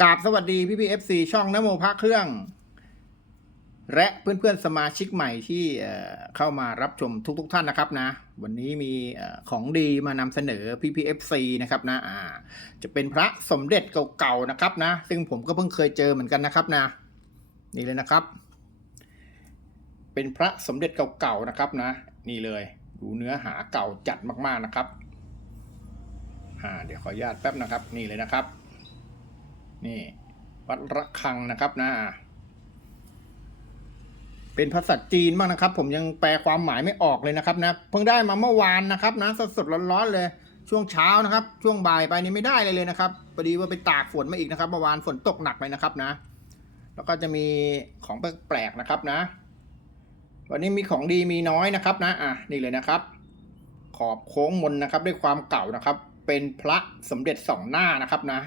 กราบสวัสดีพี่พีเอฟซีช่องนโมพระเครื่อง และเพื่อนๆสมาชิกใหม่ที่เข้ามารับชมทุกๆทท่านนะครับนะ วันนี้มีของดีมานำเสนอพี่พีเอฟซีนะครับนะอ่าจะเป็นพระสมเด็จเก่าๆนะครับนะ ซึ่งผมก็เพิ่งเคยเจอเหมือนกันนะครับนะ นี่เลยนะครับ เป็นพระสมเด็จเก่าๆนะครับนะ นี่เลยดูเนื้อหาเก่าจัดมากๆนะครับ อ่า เดี๋ยวขออนุญาตแป๊บนะครับ นี่เลยนะครับ นี่วัดระฆังนะครับนะ เป็นภาษาจีนบ้างนะครับ ผมยังแปลความหมายไม่ออกเลยนะครับนะเพิ่งได้มาเมื่อวานนะครับนะสดสดๆร้อนๆเลย ช่วงเช้านะครับ ช่วงบ่ายไปนี่ไม่ได้เลยเลยนะครับพอดีว่าไปตากฝนมาอีกนะครับเมื่อวานฝนตกหนักเลยนะครับนะ แล้วก็จะมีของแปลกๆนะครับนะ วันนี้มีของดีมีน้อยนะครับนะอะนี่เลยนะครับ ขอบโค้งมนนะครับ ด้วยความเก่านะครับ เป็นพระสมเด็จสองหน้านะครับนะ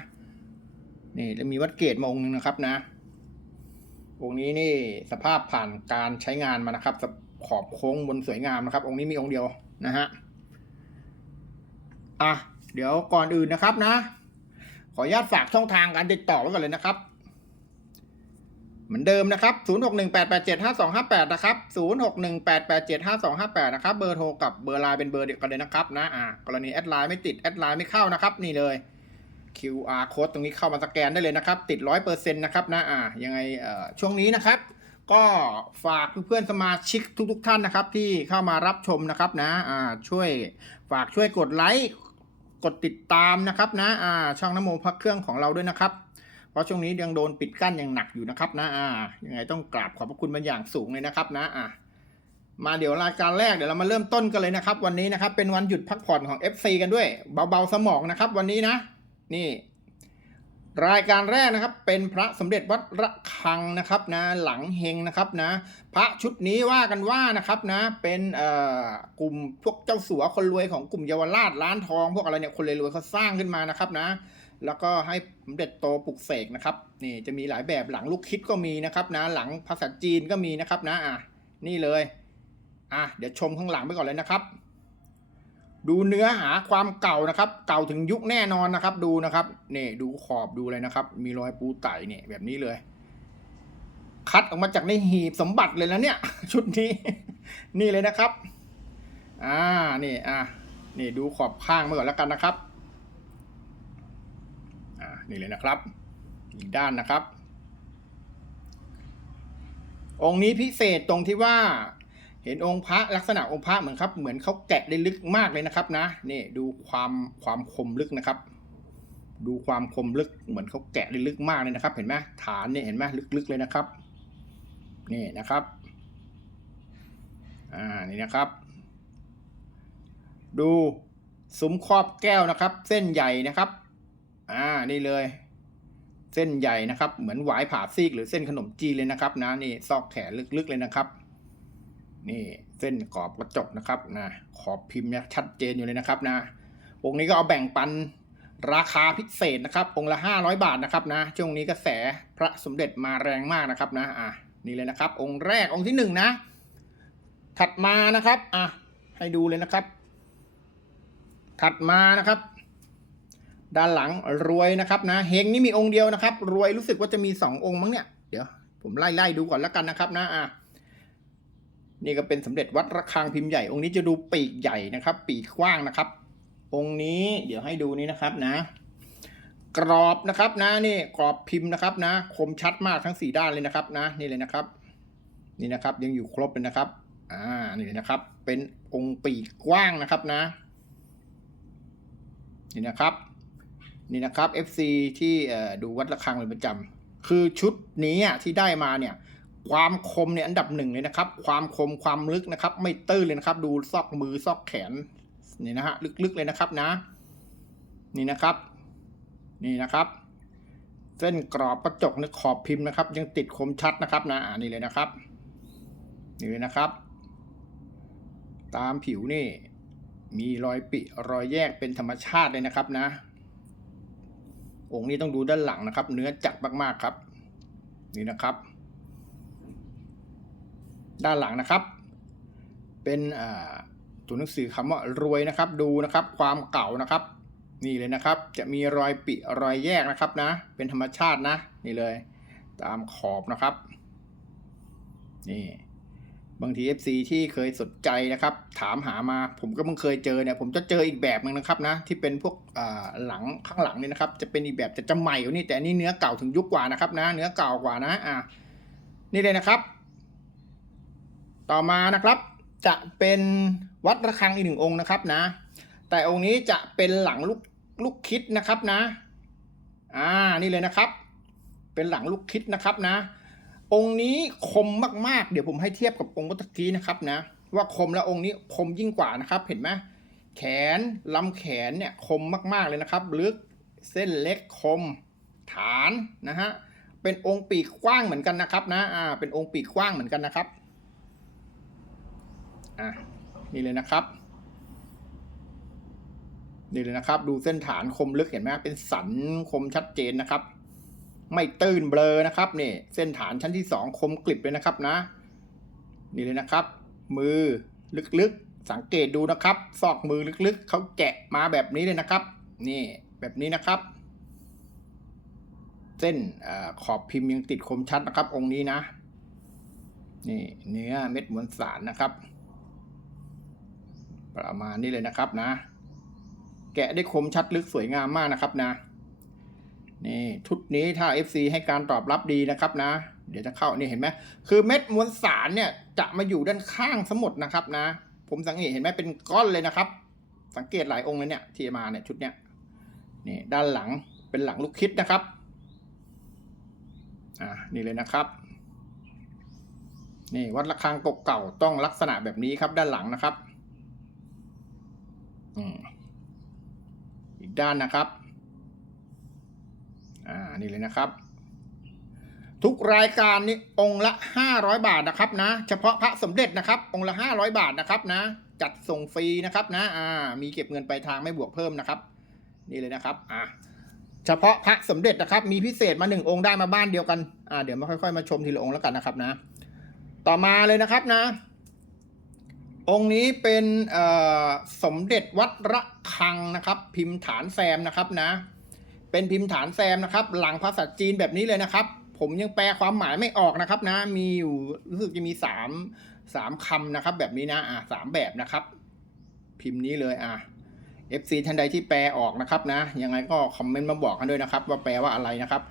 นี่แล้วมีวัดเกตมาองค์หนึงนะครับนะองค์นี้นี่สภาพผ่านการใช้งานมานะครับ ขอบโค้งบนสวยงามนะครับ องค์นี้มีองค์เดียวนะฮะอะเดี๋ยวก่อนอื่นนะครับนะ ขออนุญาตฝากช่องทางการติดต่อไว้ก่อนเลยนะครับ เหมือนเดิมนะครับ 0618875258 นะครับ 0618875258 นะครับ เบอร์โทรกับเบอร์ไลน์เป็นเบอร์เดียวกันเลยนะครับนะอ่ากรณีแอดไลน์ไม่ติดแอดไลน์ไม่เข้านะครับ นี่เลย QR code ตรงนี้เข้ามาสแกนได้เลยนะครับ ติดร้อยเปอร์เซ็นต์นะครับนะอ่ายังไงช่วงนี้นะครับ ก็ฝากเพื่อนๆสมาชิกทุก ๆ ท่านนะครับ ที่เข้ามารับชมนะครับนะอ่าช่วยฝากช่วยกดไลค์กดติดตามนะครับนะอ่าช่องนโมพักเครื่องของเราด้วยนะครับเพราะช่วงนี้ยังโดนปิดกั้นอย่างหนักอยู่นะครับนะอ่ายังไงต้องกราบขอบพระคุณเป็นอย่างสูงเลยนะครับนะอ่ามาเดี๋ยวรายการแรกเดี๋ยวเรามาเริ่มต้นกันเลยนะครับ วันนี้นะครับเป็นวันหยุดพักผ่อนของ FC กันด้วย เบาๆสมองนะครับ วันนี้นะ นี่ รายการแรกนะครับเป็นพระสมเด็จวัดระฆังนะครับนะหลังเฮงนะครับนะ พระชุดนี้ว่ากันว่านะครับนะเป็นเอ่อกลุ่มพวกเจ้าสัวคนรวยของกลุ่มเยาวราชร้านทอง พวกอะไรเนี่ยคนรวยๆเขาสร้างขึ้นมานะครับนะ แล้วก็ให้สมเด็จโตปลุกเสกนะครับนี่จะมีหลายแบบหลังลูกคิดก็มีนะครับนะ หลังภาษาจีนก็มีนะครับนะอะนี่เลยอะเดี๋ยวชมข้างหลังไปก่อนเลยนะครับ ดูเนื้อหาความเก่านะครับ เก่าถึงยุคแน่นอนนะครับ ดูนะครับนี่ดูขอบดูเลยนะครับ มีรอยปูไต่เนี่ยแบบนี้เลย คัดออกมาจากในหีบสมบัติเลยนะเนี่ย ชุดนี้ นี่เลยนะครับ อ่านี่อะนี่ดูขอบข้างมาก่อนแล้วกันนะครับอ่านี่เลยนะครับ อีกด้านนะครับ องค์นี้พิเศษตรงที่ว่า เห็นองค์พระลักษณะองค์พระเหมือนครับ เหมือนเขาแกะได้ลึกมากเลยนะครับนะนี่ดูความความคมลึกนะครับ ดูความคมลึกเหมือนเขาแกะได้ลึกมากเลยนะครับ เห็นไหมฐานเนี่ยเห็นไหมลึกๆเลยนะครับ นี่นะครับอ่านี่นะครับ ดูซุ้มครอบแก้วนะครับ เส้นใหญ่นะครับ อ่านี่เลย เส้นใหญ่นะครับ เหมือนหวายผ่าซีกหรือเส้นขนมจีนเลยนะครับนะนี่ซอกแขนลึกๆเลยนะครับ นี่เส้นขอบกระจกนะครับนะขอบพิมพ์เนี่ยชัดเจนอยู่เลยนะครับนะองค์นี้ก็เอาแบ่งปันราคาพิเศษนะครับ องค์ละห้าร้อยบาทนะครับนะช่วงนี้กระแสพระสมเด็จมาแรงมากนะครับนะอะนี่เลยนะครับ องค์แรกองค์ที่หนึ่งนะ ถัดมานะครับอะให้ดูเลยนะครับ ถัดมานะครับ ด้านหลังรวยนะครับนะเฮงนี่มีองค์เดียวนะครับ รวยรู้สึกว่าจะมีสององค์มั้งเนี่ยเดี๋ยวผมไล่ไล่ดูก่อนแล้วกันนะครับนะอะ นี่ก็เป็นสมเด็จวัดระฆังพิมพ์ใหญ่ องค์นี้จะดูปีกใหญ่นะครับ ปีกกว้างนะครับ องค์นี้เดี๋ยวให้ดูนี้นะครับนะ กรอบนะครับนะนี่กรอบพิมพ์นะครับนะ คมชัดมากทั้งสี่ด้านเลยนะครับนะ นี่เลยนะครับ นี่นะครับยังอยู่ครบเลยนะครับ อ่านี่เลยนะครับ เป็นองค์ปีกกว้างนะครับนะ นี่นะครับนี่นะครับ FC ที่ดูวัดระฆังเป็นประจำคือชุดนี้ที่ได้มาเนี่ย ความคมเนี่ยอันดับหนึ่งเลยนะครับ ความคมความลึกนะครับ ไม่ตื้นเลยนะครับ ดูซอกมือซอกแขนนี่นะฮะลึกๆเลยนะครับนะ นี่นะครับ นี่นะครับ เส้นกรอบกระจกในขอบพิมพ์นะครับ ยังติดคมชัดนะครับนะอ่านี่เลยนะครับนี่เลยนะครับ ตามผิวนี่ มีรอยปิรอยแยกเป็นธรรมชาติเลยนะครับนะองค์นี้ต้องดูด้านหลังนะครับ เนื้อจัดมากๆครับ นี่นะครับ ด้านหลังนะครับ เป็นตัวหนังสือคำว่ารวยนะครับ ดูนะครับ ความเก่านะครับ นี่เลยนะครับ จะมีรอยปิรอยแยกนะครับนะ เป็นธรรมชาตินะ นี่เลย ตามขอบนะครับ นี่บางที FC ที่เคยสนใจนะครับ ถามหามาผมก็เพิ่งเคยเจอเนี่ยผมจะเจออีกแบบหนึงนะครับนะที่เป็นพวกหลังข้างหลังนี่นะครับ จะเป็นอีกแบบจะจะใหม่กว่นี้แต่นนี้เนื้อเก่าถึงยุคกว่านะครับนะ เนื้อเก่ากว่านะอ่านี่เลยนะครับ ต่อมานะครับจะเป็นวัดระฆังอีกหนึ่งองค์นะครับนะ แต่องค์นี้จะเป็นหลังลูกลูกคิดนะครับนะ อ่านี่เลยนะครับ เป็นหลังลูกคิดนะครับนะ องค์นี้คมมากๆ เดี๋ยวผมให้เทียบกับองค์เมื่อกี้นะครับนะ ว่าคมแล้วองค์นี้คมยิ่งกว่านะครับ เห็นไหมแขนลำแขนเนี่ยคมมากๆเลยนะครับลึกเส้นเล็กคม ฐานนะฮะเป็นองค์ปีกกว้างเหมือนกันนะครับนะอ่าเป็นองค์ปีกกว้างเหมือนกันนะครับ อะนี่เลยนะครับ นี่เลยนะครับ ดูเส้นฐานคมลึกเห็นไหมเป็นสันคมชัดเจนนะครับ ไม่ตื้นเบลอนะครับนี่เส้นฐานชั้นที่สองคมกริบเลยนะครับนะ นี่เลยนะครับ มือลึกๆสังเกตดูนะครับ ซอกมือลึกๆเขาแกะมาแบบนี้เลยนะครับ นี่แบบนี้นะครับ เส้นอขอบพิมพ์ยังติดคมชัดนะครับ องค์นี้นะ นี่เนื้อเม็ดมวลสารนะครับ ประมาณนี้เลยนะครับนะ แกะได้คมชัดลึกสวยงามมากนะครับนะนี่ชุดนี้ถ้า FC ให้การตอบรับดีนะครับนะ เดี๋ยวจะเข้านี่เห็นไหมคือเม็ดมวลสารเนี่ยจะมาอยู่ด้านข้างสมุดนะครับนะ ผมสังเกตเห็นไหมเป็นก้อนเลยนะครับ สังเกตหลายองค์เลยเนี่ยที่มาเนี่ยชุดเนี้ยนี่ด้านหลังเป็นหลังลูกคิดนะครับอ่านี่เลยนะครับนี่วัดระฆังเก่าๆต้องลักษณะแบบนี้ครับด้านหลังนะครับ อีกด้านนะครับ อ่า นี่เลยนะครับ ทุกรายการนี้องค์ละห้าร้อยบาทนะครับนะ เฉพาะพระสมเด็จนะครับ องค์ละห้าร้อยบาทนะครับนะ จัดส่งฟรีนะครับนะ อ่า มีเก็บเงินปลายทางไม่บวกเพิ่มนะครับ นี่เลยนะครับ อ่าเฉพาะพระสมเด็จนะครับ มีพิเศษมาหนึ่งองค์ได้มาบ้านเดียวกัน อ่า เดี๋ยวมาค่อยๆมาชมทีละองค์แล้วกันนะครับนะ ต่อมาเลยนะครับนะ องค์นี้เป็นสมเด็จวัดระฆังนะครับ พิมพ์ฐานแซมนะครับนะ เป็นพิมพ์ฐานแซมนะครับ หลังภาษาจีนแบบนี้เลยนะครับ ผมยังแปลความหมายไม่ออกนะครับนะ มีอยู่รู้สึกจะมีสามสามคำนะครับ แบบนี้นะอ่าสามแบบนะครับ พิมพ์นี้เลยอ่า FC ท่านใดที่แปลออกนะครับนะยังไงก็คอมเมนต์มาบอกกันด้วยนะครับ ว่าแปลว่าอะไรนะครับ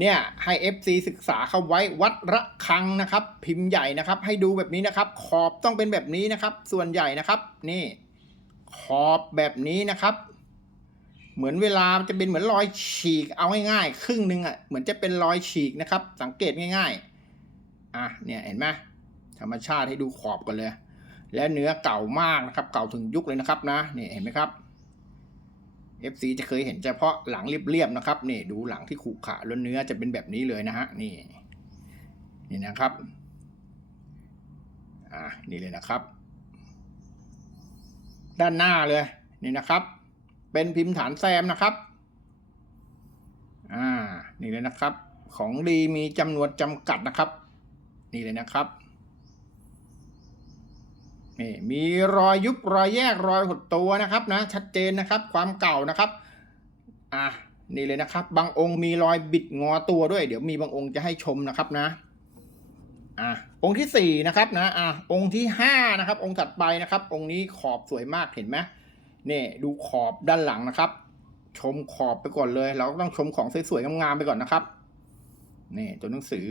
เนี่ยให้ FC ศึกษาเข้าไว้วัดระฆังนะครับ พิมพ์ใหญ่นะครับ ให้ดูแบบนี้นะครับ ขอบต้องเป็นแบบนี้นะครับ ส่วนใหญ่นะครับ นี่ ขอบแบบนี้นะครับ เหมือนเวลาจะเป็นเหมือนรอยฉีกเอาง่ายๆครึ่งหนึ่งอะเหมือนจะเป็นรอยฉีกนะครับ สังเกตง่าย ๆ อะเนี่ยเห็นไหมธรรมชาติให้ดูขอบกันเลย และเนื้อเก่ามากนะครับ เก่าถึงยุคเลยนะครับนะนี่เห็นไหมครับ FC จะเคยเห็นเฉพาะหลังเรียบๆนะครับนี่ดูหลังที่ขรุขระแล้วเนื้อจะเป็นแบบนี้เลยนะฮะนี่นี่นะครับอ่านี่เลยนะครับ ด้านหน้าเลยนี่นะครับ เป็นพิมพ์ฐานแซมนะครับอ่านี่เลยนะครับ ของดีมีจำนวนจำกัดนะครับ นี่เลยนะครับ นี่มีรอยยุบรอยแยกรอยหดตัวนะครับนะชัดเจนนะครับความเก่านะครับอะนี่เลยนะครับ บางองค์มีรอยบิดงอตัวด้วย เดี๋ยวมีบางองค์จะให้ชมนะครับนะอะองค์ที่สี่นะครับนะอะองค์ที่ห้านะครับ องค์ถัดไปนะครับ องค์นี้ขอบสวยมากเห็นไหมนี่ดูขอบด้านหลังนะครับ ชมขอบไปก่อนเลย เราก็ต้องชมของสวยๆงามๆไปก่อนนะครับนี่ตัวหนังสือ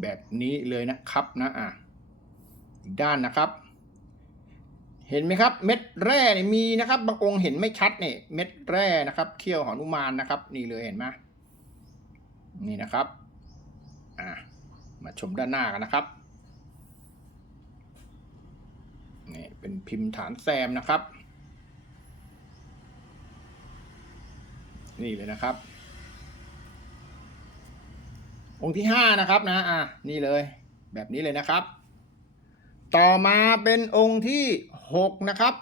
แบบนี้เลยนะครับนะอะอีกด้านนะครับ เห็นไหมครับ เม็ดแร่เนี่ยมีนะครับ บางองค์เห็นไม่ชัดเนี่ยเม็ดแร่นะครับเขี้ยวหอนุมานนะครับ นี่เลยเห็นไหมนี่นะครับอะมาชมด้านหน้ากันนะครับนี่เป็นพิมพ์ฐานแซมนะครับ นี่เลยนะครับ องค์ที่ห้านะครับนะอะนี่เลย แบบนี้เลยนะครับ ต่อมาเป็นองค์ที่หกนะครับ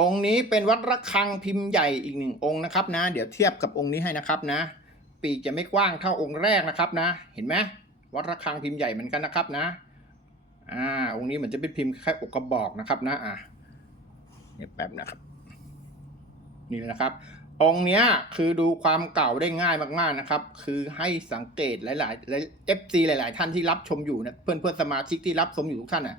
องค์นี้เป็นวัดระฆังพิมพ์ใหญ่อีกหนึ่งองค์นะครับนะ เดี๋ยวเทียบกับองค์นี้ให้นะครับนะ ปีกจะไม่กว้างเท่าองค์แรกนะครับนะ เห็นไหมวัดระฆังพิมพ์ใหญ่เหมือนกันนะครับนะ อ่า องค์นี้เหมือนจะเป็นพิมพ์คล้ายอกกระบอกนะครับนะ อะเนี่ยแป๊บนะครับ นี่เลยนะครับ องเนี้ยคือดูความเก่าได้ง่ายมากๆนะครับ คือให้สังเกตหลายๆเอฟซีหลาย ๆ ท่านที่รับชมอยู่นะเพื่อนเพื่อนๆสมาชิกที่รับชมอยู่ทุกท่านน่ะ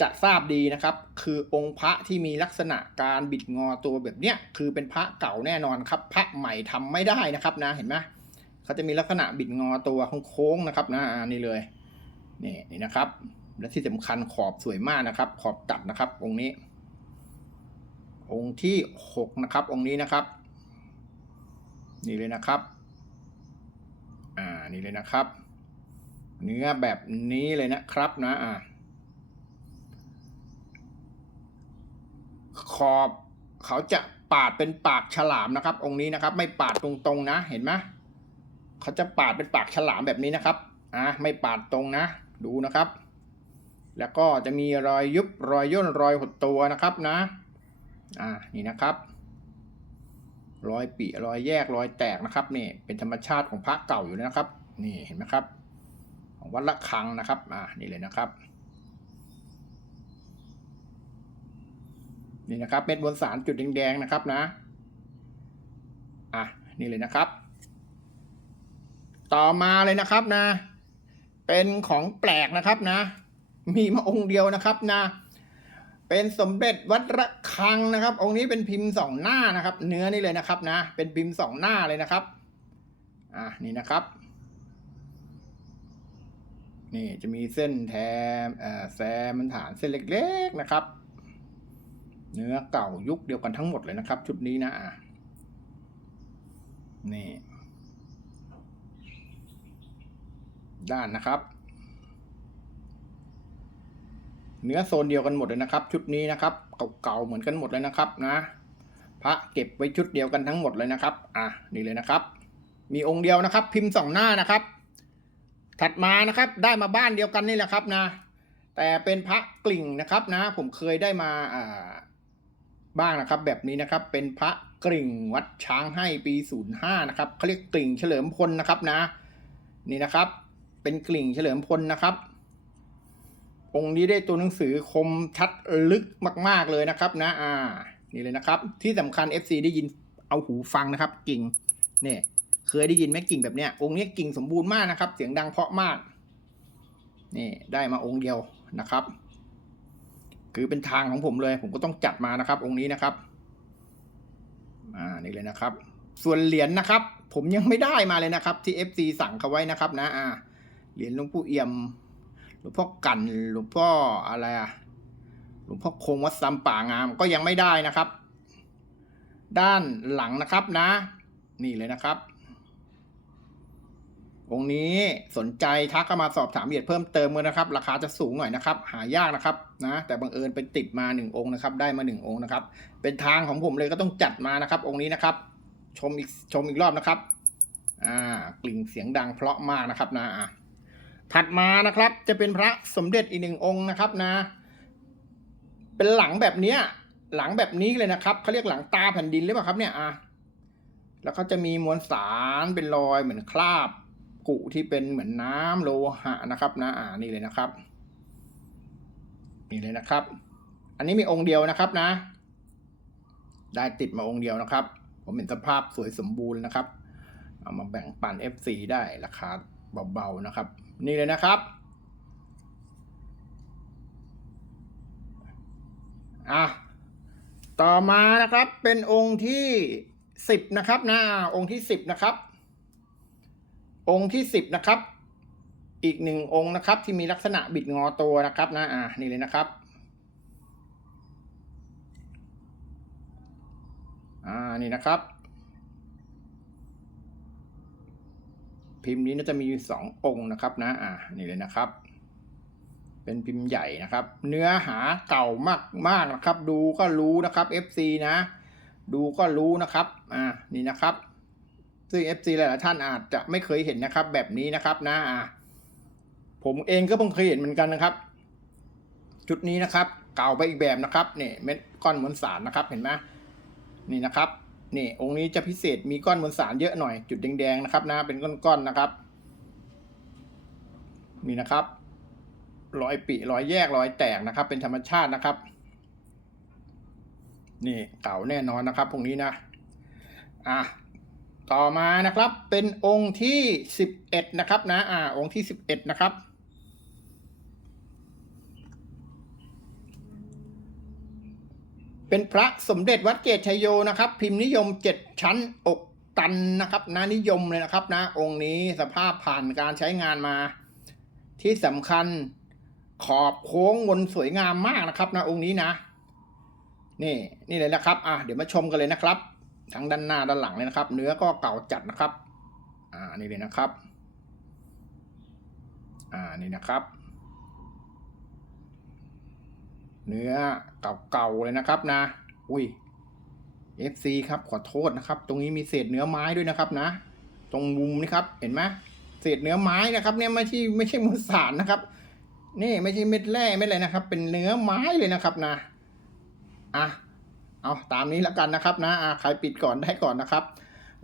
จะทราบดีนะครับ คือองค์พระที่มีลักษณะการบิดงอตัวแบบเนี้ยคือเป็นพระเก่าแน่นอนครับ พระใหม่ทำไม่ได้นะครับนะเห็นไหมเขาจะมีลักษณะบิดงอตัวโค้งๆนะครับนะอ่านี่เลยนี่นี่นะครับ และที่สำคัญขอบสวยมากนะครับ ขอบตัดนะครับ องค์นี้ องค์ที่หกนะครับ องค์นี้นะครับ นี่เลยนะครับ อ่า นี่เลยนะครับ เนื้อแบบนี้เลยนะครับนะ อ่า ขอบเขาจะปาดเป็นปากฉลามนะครับ องค์นี้นะครับ ไม่ปาดตรงๆนะ เห็นไหมเขาจะปาดเป็นปากฉลามแบบนี้นะครับ อ่า ไม่ปาดตรงนะ ดูนะครับ แล้วก็จะมีรอยยุบรอยย่นรอยหดตัวนะครับนะ อ่า นี่นะครับ รอยปีรอยแยกรอยแตกนะครับนี่เป็นธรรมชาติของพระเก่าอยู่นะครับ นี่เห็นไหมครับ ของวัดละคังนะครับอ่านี่เลยนะครับ นี่นะครับเม็ดมวลสารจุดแดงๆนะครับนะอะนี่เลยนะครับ ต่อมาเลยนะครับนะ เป็นของแปลกนะครับนะ มีมาองค์เดียวนะครับนะ เป็นสมเด็จวัดระฆังนะครับ องค์นี้เป็นพิมพ์สองหน้านะครับ เนื้อนี่เลยนะครับนะ เป็นพิมพ์สองหน้าเลยนะครับ อะนี่นะครับ นี่จะมีเส้นแทมเอ่อแซมมันฐานเส้นเล็กๆนะครับ เนื้อเก่ายุคเดียวกันทั้งหมดเลยนะครับ ชุดนี้นะอะนี่ ด้านนะครับ เนื้อโซนเดียวกันหมดเลยนะครับ ชุดนี้นะครับเก่าๆเหมือนกันหมดเลยนะครับนะ พระเก็บไว้ชุดเดียวกันทั้งหมดเลยนะครับ อะนี่เลยนะครับ มีองค์เดียวนะครับ พิมพ์สองหน้านะครับ ถัดมานะครับได้มาบ้านเดียวกันนี่แหละครับนะ แต่เป็นพระกลิ่งนะครับนะ ผมเคยได้มาอ่าบ้างนะครับ แบบนี้นะครับเป็นพระกลิ่งวัดช้างให้ปีศูนย์ห้านะครับเขาเรียกกลิ่งเฉลิมพลนะครับนะ นี่นะครับ เป็นกลิ่งเฉลิมพลนะครับ องค์นี้ได้ตัวหนังสือคมชัดลึกมาก ๆเลยนะครับนะอ่านี่เลยนะครับ ที่สำคัญ FC ได้ยินเอาหูฟังนะครับ กิ่งเนี่ยเคยได้ยินไหมกิ่งแบบเนี้ยองค์นี้กิ่งสมบูรณ์มากนะครับ เสียงดังเพราะมากนี่ได้มาองค์เดียวนะครับ คือเป็นทางของผมเลย ผมก็ต้องจัดมานะครับ องค์นี้นะครับอ่านี่เลยนะครับ ส่วนเหรียญนะครับ ผมยังไม่ได้มาเลยนะครับ ที่ FC สั่งเขาไว้นะครับ นะอ่าเหรียญหลวงปู่เอี่ยม ลวงพ่อกันหลวงพ่ออะไรอะหลวงพ่อคงวัดซัมป่างามก็ยังไม่ได้นะครับ ด้านหลังนะครับนะ นี่เลยนะครับองค์นี้สนใจทักเข้ามาสอบถามละเอียดเพิ่มเติมกันนะครับ ราคาจะสูงหน่อยนะครับ หายากนะครับนะ แต่บังเอิญไปติดมาหนึ่งองค์นะครับ ได้มาหนึ่งองค์นะครับ เป็นทางของผมเลยก็ต้องจัดมานะครับ องค์นี้นะครับ ชมอีกชมอีกรอบนะครับ อ่ากลิ่งเสียงดังเพราะมากนะครับนะอะ ถัดมานะครับจะเป็นพระสมเด็จอีกหนึ่งองค์นะครับนะ เป็นหลังแบบเนี้ยหลังแบบนี้เลยนะครับเขาเรียกหลังตาแผ่นดินหรือเปล่าครับเนี่ยอะแล้วก็จะมีมวลสารเป็นรอยเหมือนคราบ กุที่เป็นเหมือนน้ำโลหะนะครับนะอ่านี่เลยนะครับ นี่เลยนะครับ อันนี้มีองค์เดียวนะครับนะ ได้ติดมาองค์เดียวนะครับ ผมเห็นสภาพสวยสมบูรณ์นะครับ เอามาแบ่งปัน FC ได้ราคาเบาๆนะครับ นี่เลยนะครับอะต่อมานะครับเป็นองค์ที่สิบนะครับนะองค์ที่สิบนะครับ องค์ที่สิบนะครับ อีกหนึ่งองค์นะครับ ที่มีลักษณะบิดงอตัวนะครับนะอ่านี่เลยนะครับอ่านี่นะครับ พิมพ์นี้น่าจะมีอยู่สององค์นะครับนะอ่านี่เลยนะครับ เป็นพิมพ์ใหญ่นะครับ เนื้อหาเก่ามากมากนะครับ ดูก็รู้นะครับ FC นะ ดูก็รู้นะครับอ่านี่นะครับ ซึ่ง FC หลายๆท่านอาจจะไม่เคยเห็นนะครับ แบบนี้นะครับนะอ่าผมเองก็เพิ่งเคยเห็นเหมือนกันนะครับ ชุดนี้นะครับ เก่าไปอีกแบบนะครับเนี่ยเม็ดก้อนมวลสารนะครับเห็นไหมนี่นะครับ นี่องค์นี้จะพิเศษมีก้อนมวลสารเยอะหน่อยจุดแดงๆนะครับนะเป็นก้อนๆนะครับ นี่นะครับรอยปีรอยแยกรอยแตกนะครับ เป็นธรรมชาตินะครับ นี่เก่าแน่นอนนะครับพวกนี้นะอะต่อมานะครับเป็นองค์ที่สิบเอ็ดนะครับนะอ่าองค์ที่สิบเอ็ดนะครับ เป็นพระสมเด็จวัดเกตชัยโยนะครับ พิมพ์นิยมเจ็ดชั้นอกตันนะครับนะนิยมเลยนะครับนะองค์นี้สภาพผ่านการใช้งานมา ที่สำคัญขอบโค้งวนสวยงามมากนะครับนะองค์นี้นะ นี่นี่เลยนะครับอะเดี๋ยวมาชมกันเลยนะครับ ทั้งด้านหน้าด้านหลังเลยนะครับ เนื้อก็เก่าจัดนะครับ อ่านี่เลยนะครับ อ่านี่นะครับ เนื้อเก่าๆเลยนะครับนะ อุ้ย FC ครับขอโทษนะครับ ตรงนี้มีเศษเนื้อไม้ด้วยนะครับนะ ตรงมุมนี่ครับ เห็นไหมเศษเนื้อไม้นะครับ เนี่ยไม่ใช่ไม่ใช่มวลสารนะครับ นี่ไม่ใช่เม็ดแร่ไม่เลยนะครับ เป็นเนื้อไม้เลยนะครับนะ อะ เอาตามนี้แล้วกันนะครับนะอะใครปิดก่อนได้ก่อนนะครับ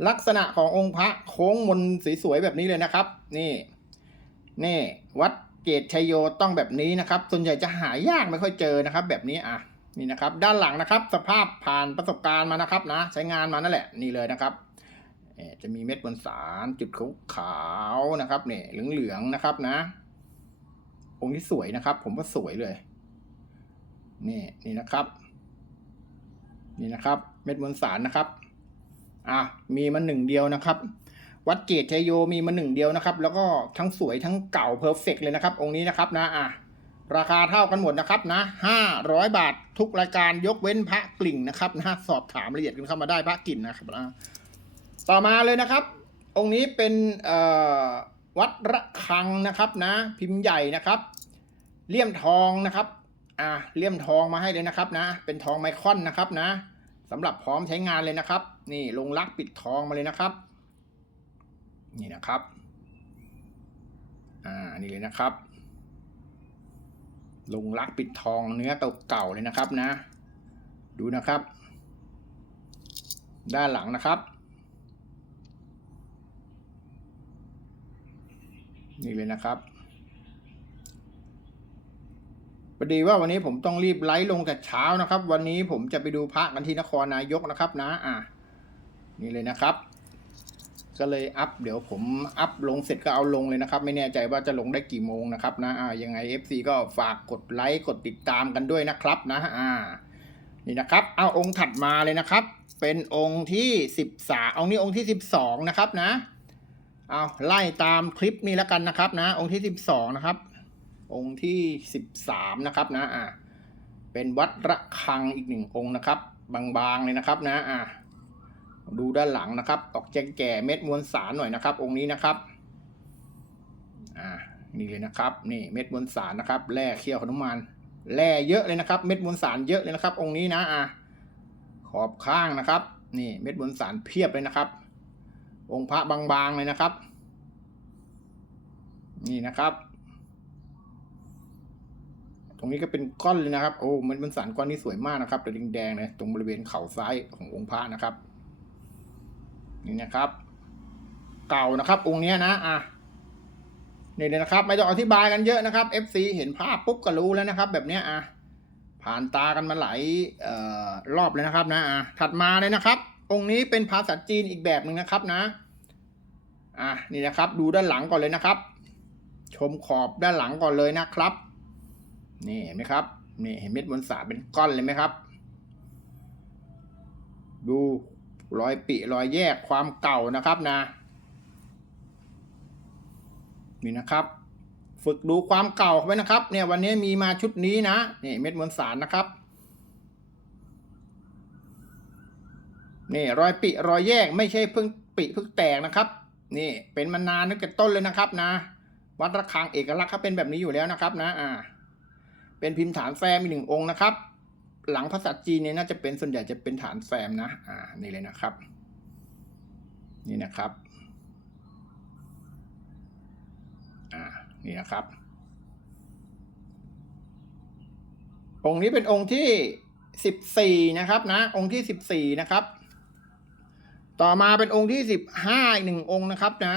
ลักษณะขององค์พระโค้งมนสวยๆแบบนี้เลยนะครับ นี่ นี่วัด เกตชัยโยต้องแบบนี้นะครับ ส่วนใหญ่จะหายากไม่ค่อยเจอนะครับ แบบนี้อะนี่นะครับ ด้านหลังนะครับ สภาพผ่านประสบการณ์มานะครับนะ ใช้งานมานั่นแหละนี่เลยนะครับจะมีเม็ดบนสารจุดขาวนะครับเนี่ยเหลืองๆนะครับนะ องค์ที่สวยนะครับ ผมว่าสวยเลยนี่นี่นะครับ นี่นะครับ เม็ดมวลสารนะครับ อะมีมาหนึ่งเดียวนะครับ วัดเกตชัยโยมีมาหนึ่งเดียวนะครับ แล้วก็ทั้งสวยทั้งเก่าเพอร์เฟกเลยนะครับ องค์นี้นะครับนะอะราคาเท่ากันหมดนะครับนะห้าร้อยบาททุกรายการยกเว้นพระกลิ่งนะครับนะสอบถามรายละเอียดกันเข้ามาได้พระกลิ่นนะครับนะต่อมาเลยนะครับ องค์นี้เป็นวัดระฆังนะครับนะ พิมพ์ใหญ่นะครับ เลี่ยมทองนะครับอ่าเลี่ยมทองมาให้เลยนะครับนะ เป็นทองไมคอนนะครับนะสำหรับพร้อมใช้งานเลยนะครับ นี่ลงลักปิดทองมาเลยนะครับ นี่นะครับ อ่า นี่เลยนะครับ ลงลักปิดทองเนื้อเก่าๆเลยนะครับนะ ดูนะครับ ด้านหลังนะครับ นี่เลยนะครับพอดีว่าวันนี้ผมต้องรีบไลฟ์ลงแต่เช้านะครับ วันนี้ผมจะไปดูพระกันที่นครนายกนะครับนะ อะ นี่เลยนะครับ ก็เลยอัพเดี๋ยวผมอัพลงเสร็จก็เอาลงเลยนะครับ ไม่แน่ใจว่าจะลงได้กี่โมงนะครับนะอ่ายังไง FC ก็ฝากกดไลค์กดติดตามกันด้วยนะครับนะอ่านี่นะครับเอาองค์ถัดมาเลยนะครับ เป็นองค์ที่สิบสาองค์นี้องค์ที่สิบสองนะครับนะเอาไล่ตามคลิปนี้แล้วกันนะครับนะ องค์ที่สิบสองนะครับ องค์ที่สิบสามนะครับนะอ่าเป็นวัดระฆังอีกหนึ่งองค์นะครับ บางๆเลยนะครับนะอ่า ดูด้านหลังนะครับ ออกแจงแก่เม็ดมวลสารหน่อยนะครับ องค์นี้นะครับ อ่า นี่เลยนะครับ นี่เม็ดมวลสารนะครับ แร่เคี่ยวขนุมาน แร่เยอะเลยนะครับ เม็ดมวลสารเยอะเลยนะครับ องค์นี้นะ อ่า ขอบข้างนะครับ นี่เม็ดมวลสารเพียบเลยนะครับ องค์พระบางๆเลยนะครับ นี่นะครับตรงนี้ก็เป็นก้อนเลยนะครับ โอ้ มันเป็นสารก้อนนี้สวยมากนะครับแต่แดงๆเลยตรงบริเวณเข่าซ้ายขององค์พระนะครับ นี่นะครับ เก่านะครับ องค์นี้นะอะนี่เลยนะครับ ไม่ต้องอธิบายกันเยอะนะครับ FC เห็นภาพปุ๊บก็รู้แล้วนะครับ แบบเนี้ยอะผ่านตากันมาหลายออรอบเลยนะครับนะอะถัดมาเลยนะครับ องค์นี้เป็นภาษาจีนอีกแบบหนึ่งนะครับนะอะนี่นะครับ ดูด้านหลังก่อนเลยนะครับ ชมขอบด้านหลังก่อนเลยนะครับ นี่เห็นไหมครับนี่เห็นเม็ดบนสาเป็นก้อนเลยไหมครับ ดู รอยปิรอยแยกความเก่านะครับนะ นี่นะครับ ฝึกดูความเก่าไว้นะครับ เนี่ยวันนี้มีมาชุดนี้นะนี่เม็ดมวลสารนะครับนี่รอยปิรอยแยกไม่ใช่เพิ่งปิเพิ่งแตกนะครับ นี่เป็นมานานตั้งแต่ต้นเลยนะครับนะ วัดระฆังเอกลักษณ์เขาเป็นแบบนี้อยู่แล้วนะครับนะอ่าเป็นพิมพ์ฐานแซมอีกหนึ่งองค์นะครับ หลังภาษาจีนเนี่ยน่าจะเป็นส่วนใหญ่จะเป็นฐานแซมนะ อ่า นี่เลยนะครับ นี่นะครับ อ่า นี่นะครับ องค์นี้เป็นองค์ที่สิบสี่นะครับนะ องค์ที่สิบสี่นะครับ ต่อมาเป็นองค์ที่สิบห้าอีกหนึ่งองค์นะครับนะ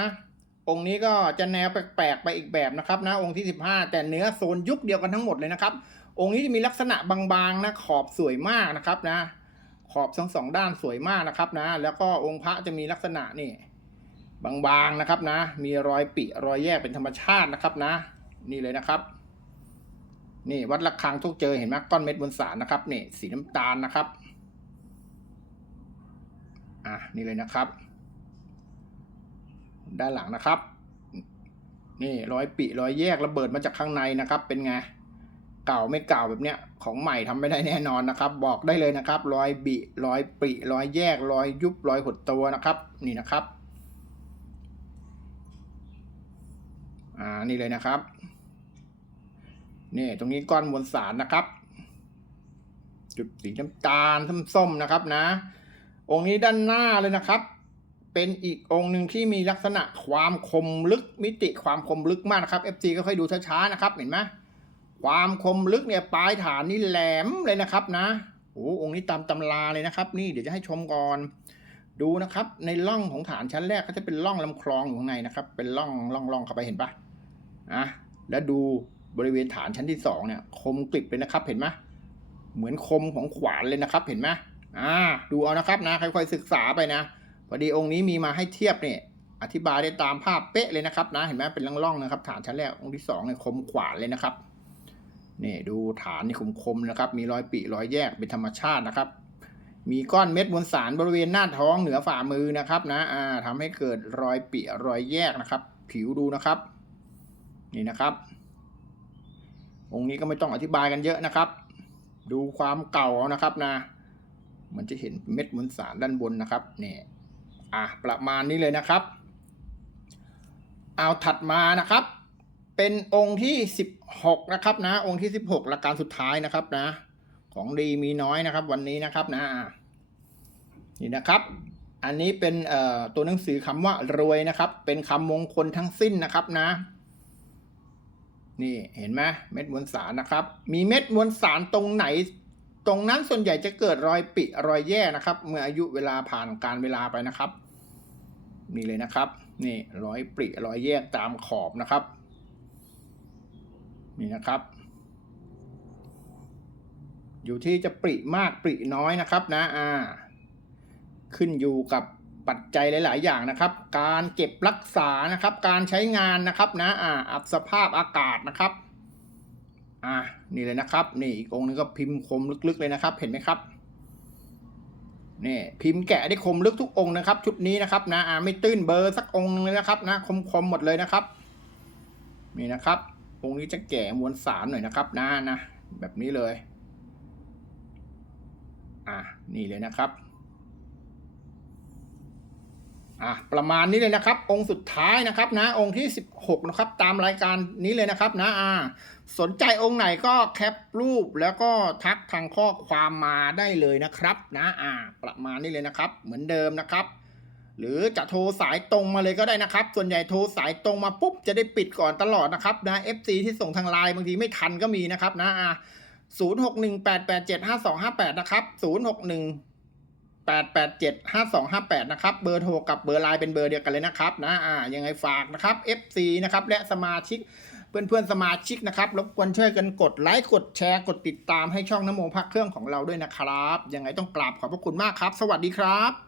องค์นี้ก็จะแนวแปลกๆไปอีกแบบนะครับนะ องค์ที่สิบห้าแต่เนื้อโซนยุคเดียวกันทั้งหมดเลยนะครับ องค์นี้จะมีลักษณะบางๆนะขอบสวยมากนะครับนะ ขอบทั้งสองด้านสวยมากนะครับนะ แล้วก็องค์พระจะมีลักษณะนี่บางๆนะครับนะ มีรอยปิรอยแยกเป็นธรรมชาตินะครับนะ นี่เลยนะครับ นี่วัดระฆังทุกเจอเห็นไหมก้อนเม็ดบนสารนะครับนี่สีน้ำตาลนะครับอะนี่เลยนะครับ ด้านหลังนะครับ นี่รอยปิรอยแยกระเบิดมาจากข้างในนะครับ เป็นไง เก่าไม่เก่าแบบเนี้ยของใหม่ทำไม่ได้แน่นอนนะครับ บอกได้เลยนะครับรอยบิรอยปริรอยแยกรอยยุบรอยหดตัวนะครับนี่นะครับอ่านี่เลยนะครับนี่ตรงนี้ก้อนมวลสารนะครับ จุดสีน้ำตาลส้มๆนะครับนะ องค์นี้ด้านหน้าเลยนะครับ เป็นอีกองค์หนึ่งที่มีลักษณะความคมลึกมิติความคมลึกมากนะครับ FC ก็ค่อยดูช้าๆนะครับเห็นไหม ความคมลึกเนี่ยปลายฐานนี่แหลมเลยนะครับนะโอ้องค์นี้ตามตำราเลยนะครับ นี่เดี๋ยวจะให้ชมก่อน ดูนะครับ ในร่องของฐานชั้นแรกก็จะเป็นร่องลำคลองอยู่ข้างในนะครับ เป็นร่องร่องร่องเข้าไปเห็นปะอะแล้วดูบริเวณฐานชั้นที่สองเนี่ย คมกริบเลยนะครับ เห็นไหมเหมือนคมของขวานเลยนะครับ เห็นไหมอ่า ดูเอานะครับนะค่อยๆศึกษาไปนะพอดีองค์นี้มีมาให้เทียบเนี่ยอธิบายได้ตามภาพเป๊ะเลยนะครับ นะเห็นไหมเป็นร่องๆนะครับ ฐานชั้นแรกองค์ที่สองเนี่ยคมขวานเลยนะครับ นี่ดูฐานนี่คมๆนะครับ มีรอยปิรอยแยกเป็นธรรมชาตินะครับ มีก้อนเม็ดมวลสารบริเวณหน้าท้องเหนือฝ่ามือนะครับนะอ่าทำให้เกิดรอยปิรอยแยกนะครับ ผิวดูนะครับ นี่นะครับ องค์นี้ก็ไม่ต้องอธิบายกันเยอะนะครับ ดูความเก่าเอานะครับนะ มันจะเห็นเม็ดมวลสารด้านบนนะครับเนี่ยอะประมาณนี้เลยนะครับ เอาถัดมานะครับ เป็นองค์ที่สิบหกนะครับนะ องค์ที่สิบหกรายการสุดท้ายนะครับนะ ของดีมีน้อยนะครับ วันนี้นะครับนะอะนี่นะครับ อันนี้เป็นเอ่อตัวหนังสือคำว่ารวยนะครับ เป็นคำมงคลทั้งสิ้นนะครับนะ นี่เห็นไหมเม็ดมวลสารนะครับ มีเม็ดมวลสารตรงไหน ตรงนั้นส่วนใหญ่จะเกิดรอยปิรอยแย่นะครับ เมื่ออายุเวลาผ่านการเวลาไปนะครับ นี่เลยนะครับ นี่รอยปริรอยแยกตามขอบนะครับ นี่นะครับ อยู่ที่จะปริมากปริน้อยนะครับนะอ่าขึ้นอยู่กับปัจจัยหลาย ๆ อย่างนะครับ การเก็บรักษานะครับ การใช้งานนะครับนะอ่าอับสภาพอากาศนะครับอ่านี่เลยนะครับ นี่อีกองค์นึงก็พิมพ์คมลึก ๆ เลยนะครับ เห็นไหมครับนี่พิมพ์แกะได้คมลึกทุกองค์นะครับ ชุดนี้นะครับนะอ่าไม่ตื้นเบอร์สักองค์นึงเลยนะครับ นะคมคมๆหมดเลยนะครับ นี่นะครับ องค์นี้จะแก่มวลสารหน่อยนะครับนะนะแบบนี้เลย อ่านี่เลยนะครับอะประมาณนี้เลยนะครับ องค์สุดท้ายนะครับนะ องค์ที่สิบหกนะครับ ตามรายการนี้เลยนะครับนะอ่าสนใจองค์ไหนก็แคปรูปแล้วก็ทักทางข้อความมาได้เลยนะครับ นะอ่าประมาณนี้เลยนะครับ เหมือนเดิมนะครับ หรือจะโทรสายตรงมาเลยก็ได้นะครับ ส่วนใหญ่โทรสายตรงมาปุ๊บจะได้ปิดก่อนตลอดนะครับนะ FC ที่ส่งทางไลน์บางทีไม่ทันก็มีนะครับนะอ่าศูนย์หกหนึ่งแปดแปดเจ็ดห้าสองห้าแปดนะครับศูนย์หกหนึ่งแปดแปดเจ็ดห้าสองห้าแปดนะครับ เบอร์โทรกับเบอร์ไลน์เป็นเบอร์เดียวกันเลยนะครับนะอ่ายังไงฝากนะครับ FC นะครับและสมาชิกเพื่อนเพื่อนๆสมาชิกนะครับรบกวนช่วยกันกดไลค์กดแชร์กดติดตามให้ช่องน้ำโมพักเครื่องของเราด้วยนะครับ ยังไงต้องกราบขอบพระคุณมากครับ สวัสดีครับ